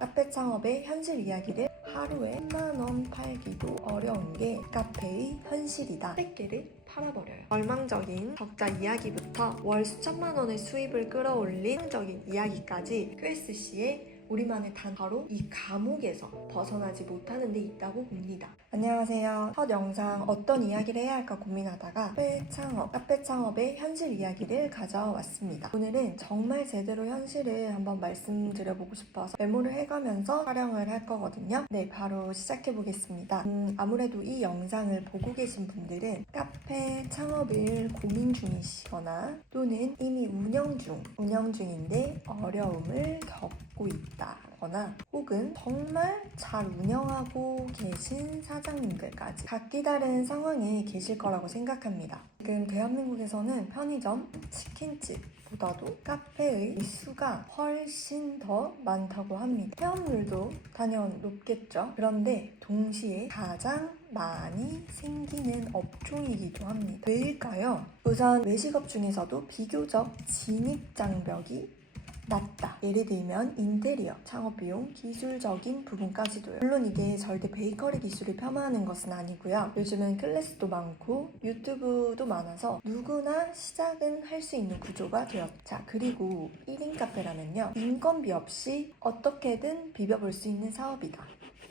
카페 창업의 현실 이야기를 하루에 10만원 팔기도 어려운 게 카페의 현실이다. 100개를 팔아버려요. 절망적인 적자 이야기부터 월 수천만 원의 수입을 끌어올린 성적인 이야기까지 QSC의 우리만의 단어로 이 감옥에서 벗어나지 못하는 데 있다고 봅니다. 안녕하세요. 첫 영상 어떤 이야기를 해야 할까 고민하다가 카페 창업의 현실 이야기를 가져왔습니다. 오늘은 정말 제대로 현실을 한번 말씀드려보고 싶어서 메모를 해가면서 촬영을 할 거거든요. 네, 바로 시작해보겠습니다. 아무래도 이 영상을 보고 계신 분들은 카페 창업을 고민 중이시거나 또는 이미 운영 중인데 어려움을 겪고 있다거나 혹은 정말 잘 운영하고 계신 사장님들까지 각기 다른 상황에 계실 거라고 생각합니다. 지금 대한민국에서는 편의점, 치킨집보다도 카페의 수가 훨씬 더 많다고 합니다. 회원율도 단연 높겠죠. 그런데 동시에 가장 많이 생기는 업종이기도 합니다. 왜일까요? 우선 외식업 중에서도 비교적 진입장벽이 낮다. 예를 들면 인테리어, 창업비용, 기술적인 부분까지도요. 물론 이게 절대 베이커리 기술을 폄하하는 것은 아니고요. 요즘은 클래스도 많고 유튜브도 많아서 누구나 시작은 할 수 있는 구조가 되었다. 자, 그리고 1인 카페라면요. 인건비 없이 어떻게든 비벼볼 수 있는 사업이다.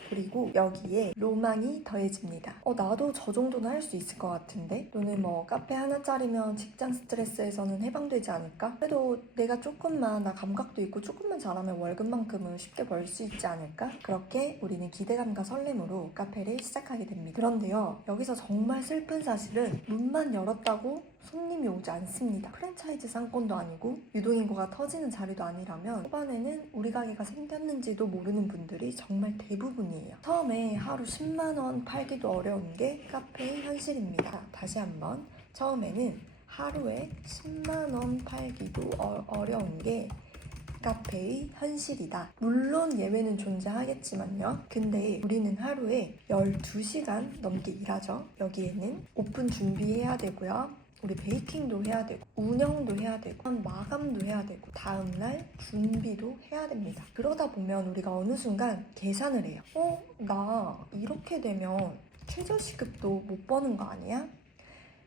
그리고 여기에 로망이 더해집니다. 나도 저 정도는 할 수 있을 것 같은데? 또는 카페 하나짜리면 직장 스트레스에서는 해방되지 않을까? 그래도 내가 조금만, 나 감각도 있고 조금만 잘하면 월급만큼은 쉽게 벌 수 있지 않을까? 그렇게 우리는 기대감과 설렘으로 카페를 시작하게 됩니다. 그런데요, 여기서 정말 슬픈 사실은 문만 열었다고 손님이 오지 않습니다. 프랜차이즈 상권도 아니고 유동인구가 터지는 자리도 아니라면 초반에는 우리 가게가 생겼는지도 모르는 분들이 정말 대부분이에요. 처음에 하루 10만원 팔기도 어려운 게 카페의 현실입니다. 다시 한번 처음에는 하루에 10만원 팔기도 어려운 게 카페의 현실이다. 물론 예외는 존재하겠지만요. 근데 우리는 하루에 12시간 넘게 일하죠. 여기에는 오픈 준비해야 되고요. 우리 베이킹도 해야 되고 운영도 해야 되고 마감도 해야 되고 다음날 준비도 해야 됩니다. 그러다 보면 우리가 어느 순간 계산을 해요. 나 이렇게 되면 최저시급도 못 버는 거 아니야?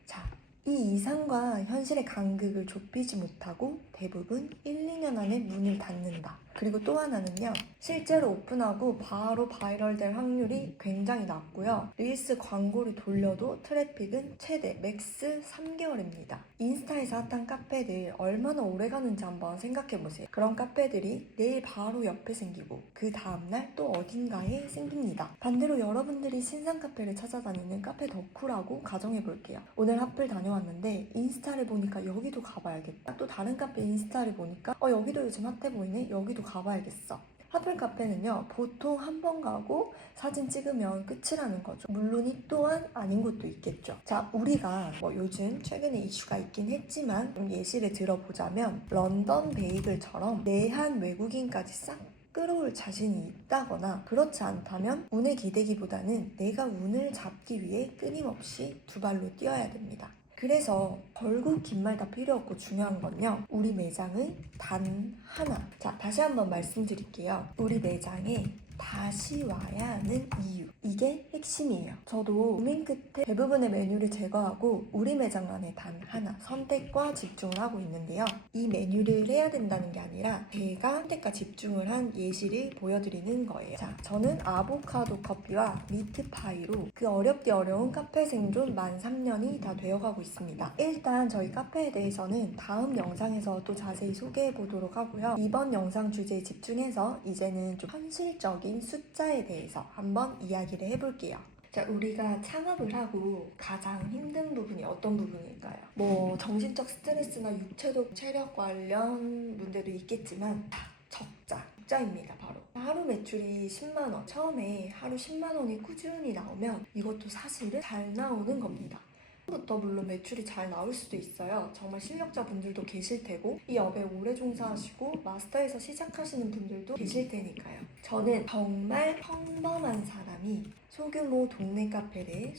자, 이 이상과 현실의 간극을 좁히지 못하고 대부분 1, 2년 안에 문을 닫는다. 그리고 또 하나는요. 실제로 오픈하고 바로 바이럴 될 확률이 굉장히 낮고요. 릴스 광고를 돌려도 트래픽은 최대 맥스 3개월입니다. 인스타에서 핫한 카페들 얼마나 오래 가는지 한번 생각해보세요. 그런 카페들이 내일 바로 옆에 생기고 그 다음날 또 어딘가에 생깁니다. 반대로 여러분들이 신상 카페를 찾아다니는 카페 덕후라고 가정해볼게요. 오늘 핫플 다녀왔는데 인스타를 보니까 여기도 가봐야겠다. 또 다른 카페 인스타를 보니까 여기도 요즘 핫해 보이네. 여기도 가봐야겠어. 핫플 카페는요, 보통 한 번 가고 사진 찍으면 끝이라는 거죠. 물론 이 또한 아닌 것도 있겠죠. 자, 우리가 요즘 최근에 이슈가 있긴 했지만 좀 예시를 들어보자면 런던 베이글처럼 내한 외국인까지 싹 끌어올 자신이 있다거나 그렇지 않다면 운에 기대기보다는 내가 운을 잡기 위해 끊임없이 두 발로 뛰어야 됩니다. 그래서 결국 긴 말 다 필요 없고 중요한 건요. 우리 매장의 단 하나. 자, 다시 한번 말씀드릴게요. 우리 매장에 다시 와야 하는 이유. 이게 핵심이에요. 저도 고민 끝에 대부분의 메뉴를 제거하고 우리 매장 안에 단 하나 선택과 집중을 하고 있는데요. 이 메뉴를 해야 된다는 게 아니라 제가 선택과 집중을 한 예시를 보여드리는 거예요. 자, 저는 아보카도 커피와 미트파이로 그 어렵디 어려운 카페 생존 만 3년이 다 되어가고 있습니다. 일단 저희 카페에 대해서는 다음 영상에서 또 자세히 소개해 보도록 하고요. 이번 영상 주제에 집중해서 이제는 좀 현실적인 숫자에 대해서 한번 이야기를 해볼게요. 자, 우리가 창업을 하고 가장 힘든 부분이 어떤 부분일까요? 정신적 스트레스나 육체적 체력 관련 문제도 있겠지만 적자입니다. 바로 하루 매출이 10만원, 처음에 하루 10만원이 꾸준히 나오면 이것도 사실은 잘 나오는 겁니다. 부터 물론 매출이 잘 나올 수도 있어요. 정말 실력자분들도 계실 테고 이 업에 오래 종사하시고 마스터에서 시작하시는 분들도 계실 테니까요. 저는 정말 평범한 사람이 소규모 동네 카페를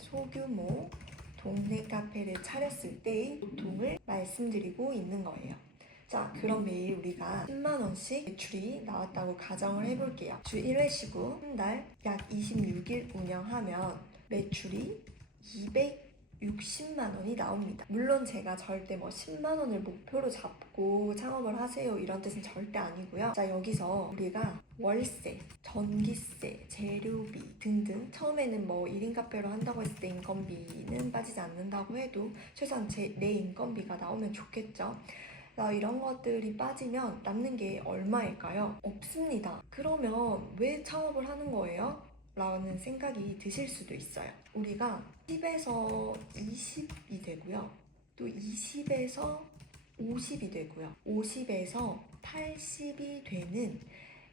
차렸을 때의 고통을 말씀드리고 있는 거예요. 자, 그럼 매일 우리가 10만원씩 매출이 나왔다고 가정을 해볼게요. 주 1회시고 한 달 약 26일 운영하면 매출이 260만원이 나옵니다. 물론 제가 절대 뭐 10만원을 목표로 잡고 창업을 하세요 이런 뜻은 절대 아니고요. 자, 여기서 우리가 월세, 전기세, 재료비 등등 처음에는 뭐 1인 카페로 한다고 했을 때 인건비는 빠지지 않는다고 해도 최소한 내 인건비가 나오면 좋겠죠. 이런 것들이 빠지면 남는 게 얼마일까요? 없습니다. 그러면 왜 창업을 하는 거예요? 라는 생각이 드실 수도 있어요. 우리가 10에서 20이 되고요. 또 20에서 50이 되고요. 50에서 80이 되는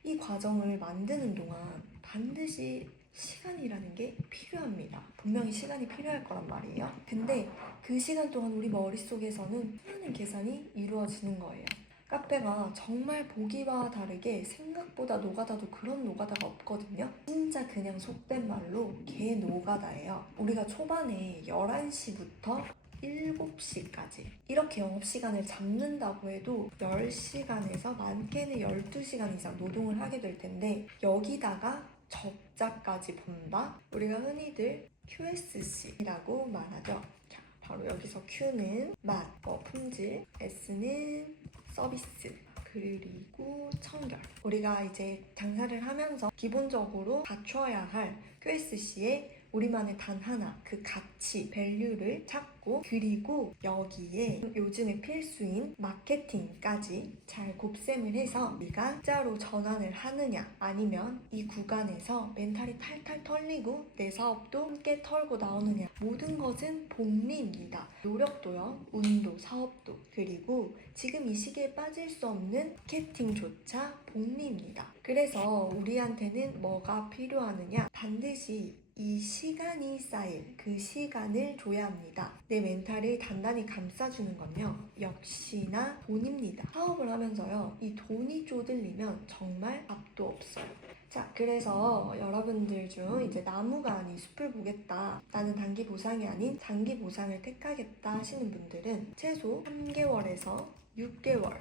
이 과정을 만드는 동안 반드시 시간이라는 게 필요합니다. 분명히 시간이 필요할 거란 말이에요. 근데 그 시간 동안 우리 머릿속에서는 수많은 계산이 이루어지는 거예요. 카페가 정말 보기와 다르게 생각보다 노가다도 그런 노가다가 없거든요. 진짜 그냥 속된 말로 개 노가다예요. 우리가 초반에 11시부터 7시까지 이렇게 영업시간을 잡는다고 해도 10시간에서 많게는 12시간 이상 노동을 하게 될 텐데 여기다가 적자까지 본다? 우리가 흔히들 QSC라고 말하죠. 자, 바로 여기서 Q는 맛, 품질, S는 서비스, 그리고 청결. 우리가 이제 장사를 하면서 기본적으로 갖춰야 할 QSC에 우리만의 단 하나, 그 가치, 밸류를 찾고 그리고 여기에 요즘의 필수인 마케팅까지 잘 곱셈을 해서 우리가 진짜로 전환을 하느냐 아니면 이 구간에서 멘탈이 탈탈 털리고 내 사업도 함께 털고 나오느냐 모든 것은 복리입니다. 노력도요, 운도, 사업도 그리고 지금 이 시기에 빠질 수 없는 마케팅조차 복리입니다. 그래서 우리한테는 뭐가 필요하느냐 반드시 이 시간이 쌓일 그 시간을 줘야 합니다. 내 멘탈을 단단히 감싸주는 건요 역시나 돈입니다. 사업을 하면서요 이 돈이 쪼들리면 정말 답도 없어요. 자, 그래서 여러분들 중 이제 나무가 아닌 숲을 보겠다, 나는 단기 보상이 아닌 장기 보상을 택하겠다 하시는 분들은 최소 3개월에서 6개월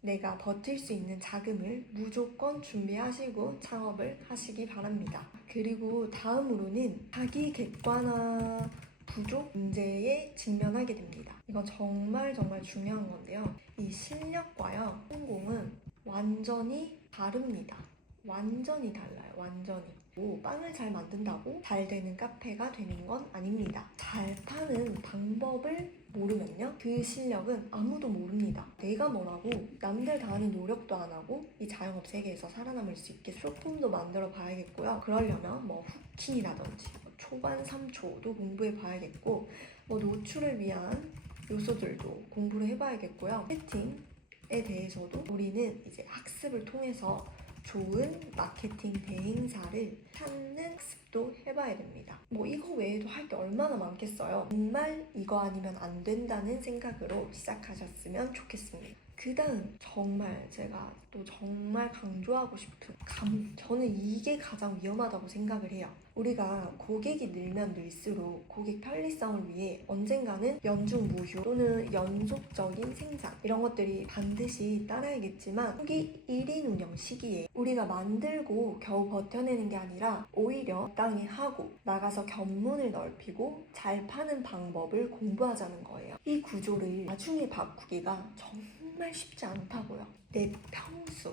내가 버틸 수 있는 자금을 무조건 준비하시고 창업을 하시기 바랍니다. 그리고 다음으로는 자기 객관화 부족 문제에 직면하게 됩니다. 이건 정말 중요한 건데요. 이 실력과요, 성공은 완전히 다릅니다. 완전히 달라요. 완전히. 빵을 잘 만든다고 잘 되는 카페가 되는 건 아닙니다. 잘 파는 방법을 모르면요 그 실력은 아무도 모릅니다. 내가 뭐라고 남들 다 하는 노력도 안 하고 이 자영업 세계에서 살아남을 수 있게 쇼폼도 만들어 봐야겠고요. 그러려면 뭐 후킹이라든지 초반 3초도 공부해 봐야겠고 노출을 위한 요소들도 공부를 해봐야겠고요. 마케팅에 대해서도 우리는 이제 학습을 통해서 좋은 마케팅 대행사를 찾는 학습도 해봐야 됩니다. 이거 외에도 할 게 얼마나 많겠어요. 정말 이거 아니면 안 된다는 생각으로 시작하셨으면 좋겠습니다. 그 다음 제가 또 정말 강조하고 싶은 감옥. 저는 이게 가장 위험하다고 생각을 해요. 우리가 고객이 늘면 늘수록 고객 편리성을 위해 언젠가는 연중무휴 또는 연속적인 생산 이런 것들이 반드시 따라야겠지만 초기 1인 운영 시기에 우리가 만들고 겨우 버텨내는 게 아니라 오히려 적당히 하고 나가서 견문을 넓히고 잘 파는 방법을 공부하자는 거예요. 이 구조를 나중에 바꾸기가 정말 쉽지 않다고요. 내 평수,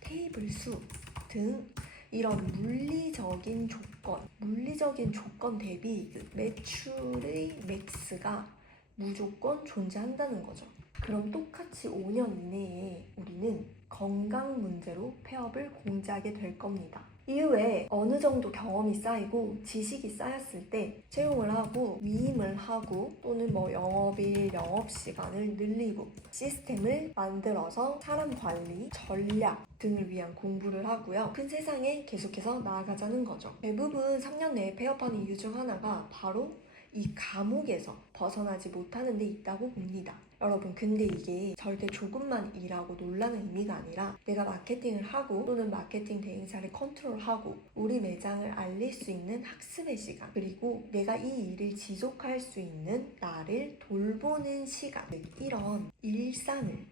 테이블 수 등 이런 물리적인 조건 대비 매출의 맥스가 무조건 존재한다는 거죠. 그럼 똑같이 5년 이내에 우리는 건강 문제로 폐업을 공지하게 될 겁니다. 이후에 어느 정도 경험이 쌓이고 지식이 쌓였을 때 채용을 하고 위임을 하고 또는 영업일, 영업시간을 늘리고 시스템을 만들어서 사람 관리, 전략 등을 위한 공부를 하고요. 큰 세상에 계속해서 나아가자는 거죠. 대부분 3년 내에 폐업하는 이유 중 하나가 바로 이 감옥에서 벗어나지 못하는 데 있다고 봅니다. 여러분, 근데 이게 절대 조금만 일하고 놀라는 의미가 아니라 내가 마케팅을 하고 또는 마케팅 대행사를 컨트롤하고 우리 매장을 알릴 수 있는 학습의 시간, 그리고 내가 이 일을 지속할 수 있는 나를 돌보는 시간, 이런 일상을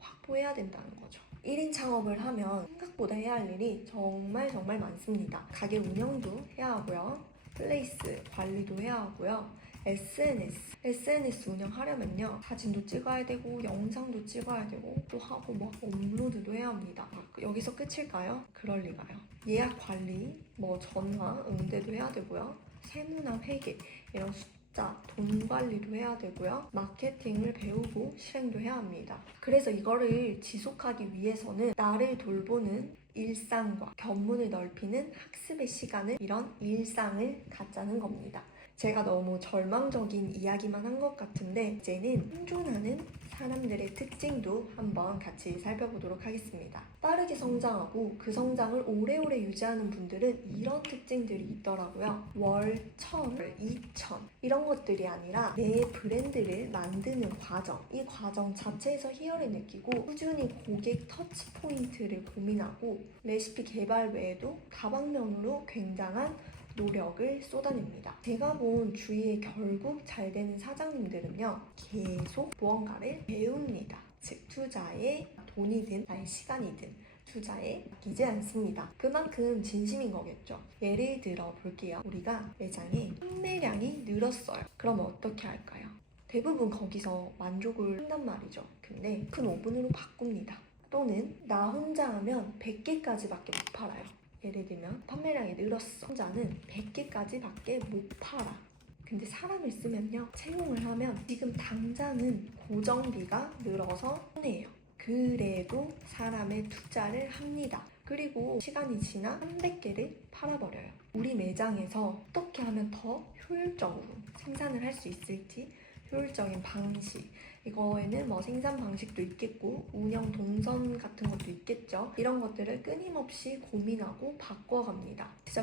확보해야 된다는 거죠. 1인 창업을 하면 생각보다 해야 할 일이 정말 많습니다. 가게 운영도 해야 하고요. 플레이스 관리도 해야 하고요. SNS 운영하려면요. 사진도 찍어야 되고 영상도 찍어야 되고 또 하고 막 업로드도 해야 합니다. 여기서 끝일까요? 그럴 리가요. 예약 관리, 전화, 응대도 해야 되고요. 세무나 회계 이런 숫자, 돈 관리도 해야 되고요. 마케팅을 배우고 실행도 해야 합니다. 그래서 이거를 지속하기 위해서는 나를 돌보는 일상과 견문을 넓히는 학습의 시간을 이런 일상을 갖자는 겁니다. 제가 너무 절망적인 이야기만 한 것 같은데 이제는 생존하는 사람들의 특징도 한번 같이 살펴보도록 하겠습니다. 빠르게 성장하고 그 성장을 오래오래 유지하는 분들은 이런 특징들이 있더라고요. 월 1000, 2000 이런 것들이 아니라 내 브랜드를 만드는 과정, 이 과정 자체에서 희열을 느끼고 꾸준히 고객 터치 포인트를 고민하고 레시피 개발 외에도 다방면으로 굉장한 노력을 쏟아냅니다. 제가 본 주위에 결국 잘 되는 사장님들은요, 계속 무언가를 배웁니다. 즉 투자에 돈이든 나의 시간이든 투자에 아끼지 않습니다. 그만큼 진심인 거겠죠. 예를 들어 볼게요. 우리가 매장에 판매량이 늘었어요. 그럼 어떻게 할까요? 대부분 거기서 만족을 한단 말이죠. 근데 큰 오븐으로 바꿉니다. 또는 나 혼자 하면 100개까지밖에 못 팔아요. 예를 들면 판매량이 늘었어. 혼자는 100개까지 밖에 못 팔아. 근데 사람을 쓰면요, 채용을 하면 지금 당장은 고정비가 늘어서 손해예요. 그래도 사람의 투자를 합니다. 그리고 시간이 지나 300개를 팔아버려요. 우리 매장에서 어떻게 하면 더 효율적으로 생산을 할 수 있을지, 효율적인 방식, 이거에는 생산 방식도 있겠고 운영 동선 같은 것도 있겠죠. 이런 것들을 끊임없이 고민하고 바꿔갑니다. 진짜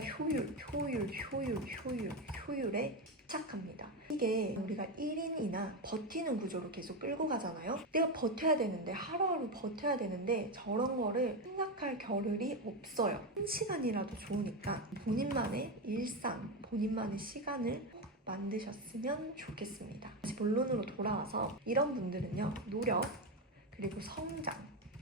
효율에 집착합니다. 이게 우리가 1인이나 버티는 구조로 계속 끌고 가잖아요. 내가 버텨야 되는데, 하루하루 버텨야 되는데 저런 거를 생각할 겨를이 없어요. 1시간이라도 좋으니까 본인만의 일상, 본인만의 시간을 만드셨으면 좋겠습니다. 다시 본론으로 돌아와서 이런 분들은요, 노력, 그리고 성장,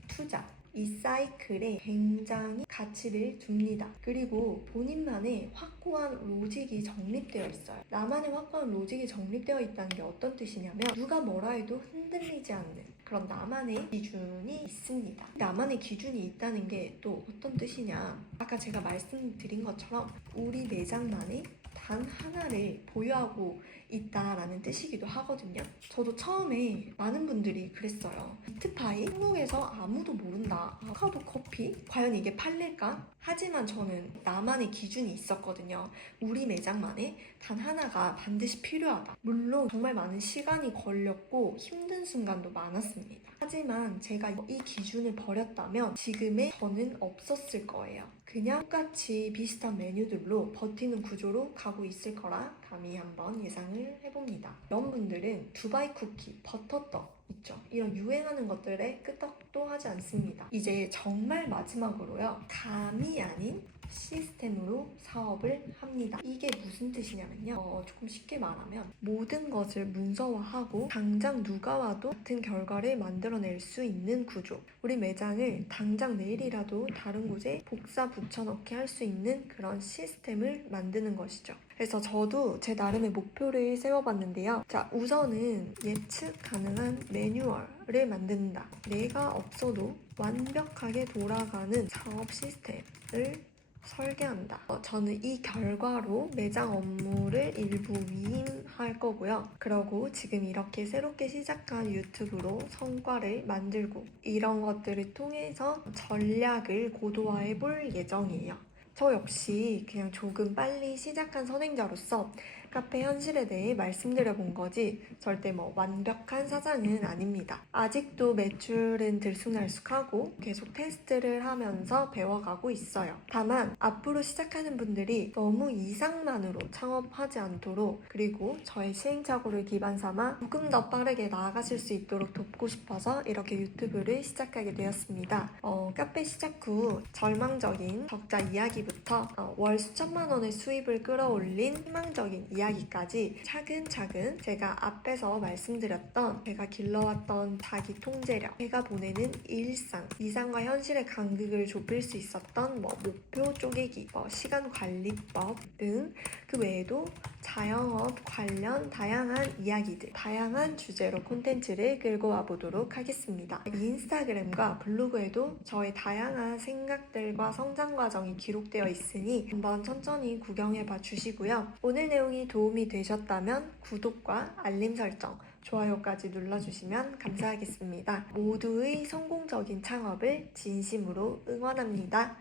투자, 이 사이클에 굉장히 가치를 둡니다. 그리고 본인만의 확고한 로직이 정립되어 있어요. 나만의 확고한 로직이 정립되어 있다는 게 어떤 뜻이냐면 누가 뭐라 해도 흔들리지 않는 그런 나만의 기준이 있습니다. 나만의 기준이 있다는 게 또 어떤 뜻이냐, 아까 제가 말씀드린 것처럼 우리 매장만의 단 하나를 보유하고 있다라는 뜻이기도 하거든요. 저도 처음에 많은 분들이 그랬어요. 미트파이? 한국에서 아무도 모른다. 아보카도 커피? 과연 이게 팔릴까? 하지만 저는 나만의 기준이 있었거든요. 우리 매장만의 단 하나가 반드시 필요하다. 물론 정말 많은 시간이 걸렸고 힘든 순간도 많았습니다. 하지만 제가 이 기준을 버렸다면 지금의 저는 없었을 거예요. 그냥 똑같이 비슷한 메뉴들로 버티는 구조로 가고 있을 거라 감히 한번 예상을 해봅니다. 이런 분들은 두바이 쿠키, 버터떡 있죠. 이런 유행하는 것들에 끄떡도 하지 않습니다. 이제 정말 마지막으로요, 감이 아닌 시스템으로 사업을 합니다. 이게 무슨 뜻이냐면요, 조금 쉽게 말하면 모든 것을 문서화하고 당장 누가 와도 같은 결과를 만들어낼 수 있는 구조. 우리 매장을 당장 내일이라도 다른 곳에 복사 붙여넣기 할 수 있는 그런 시스템을 만드는 것이죠. 그래서 저도 제 나름의 목표를 세워봤는데요. 자, 우선은 예측 가능한 매뉴얼을 만든다. 내가 없어도 완벽하게 돌아가는 사업 시스템을 설계한다. 저는 이 결과로 매장 업무를 일부 위임할 거고요. 그러고 지금 이렇게 새롭게 시작한 유튜브로 성과를 만들고 이런 것들을 통해서 전략을 고도화해 볼 예정이에요. 저 역시 그냥 조금 빨리 시작한 선행자로서 카페 현실에 대해 말씀드려 본 거지 절대 완벽한 사장은 아닙니다. 아직도 매출은 들쑥날쑥하고 계속 테스트를 하면서 배워가고 있어요. 다만 앞으로 시작하는 분들이 너무 이상만으로 창업하지 않도록, 그리고 저의 시행착오를 기반 삼아 조금 더 빠르게 나아가실 수 있도록 돕고 싶어서 이렇게 유튜브를 시작하게 되었습니다. 카페 시작 후 절망적인 적자 이야기부터 월 수천만 원의 수입을 끌어올린 희망적인 이야기 이야기까지 차근차근 제가 앞에서 말씀드렸던 제가 길러왔던 자기 통제력, 제가 보내는 일상, 이상과 현실의 간극을 좁힐 수 있었던 목표 쪼개기, 시간 관리법 등 그 외에도 자영업 관련 다양한 이야기들, 다양한 주제로 콘텐츠를 끌고 와보도록 하겠습니다. 인스타그램과 블로그에도 저의 다양한 생각들과 성장 과정이 기록되어 있으니 한번 천천히 구경해봐 주시고요. 오늘 내용이 도움이 되셨다면 구독과 알림 설정, 좋아요까지 눌러주시면 감사하겠습니다. 모두의 성공적인 창업을 진심으로 응원합니다.